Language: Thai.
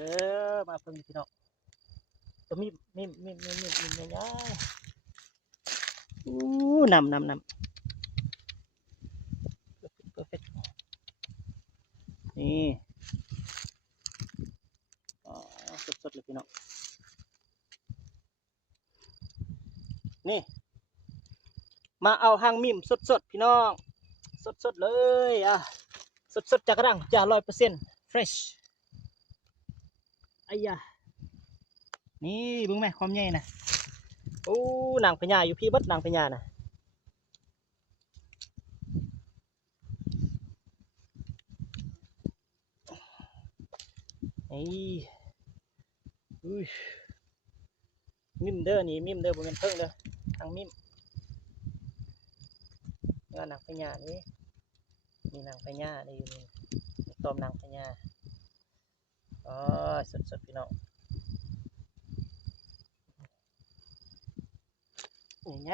เด้อมาเพิ่งพี่น้องตัวมีเนี่ยอู้นำเพอร์เฟกต์นี่สดๆเลยพี่น้องนี่มาเอาหางมิมสดๆพี่น้องสดๆเลยสดจากกระดังจ้า100% fresh ไอ้ยานี่เบิ่งไหมความใหญ่นะโอ้นางพญาอยู่พี่เบิดนางพญานะไอ้มิมเด้อนี่มิมเด้อบ่แม่นเพิ่งเด้อทางมิมงานนางพญานี่มีนางพญาได้อยู่นี่ตอมนางพญาอ๋อสดพี่น้องนี่ไง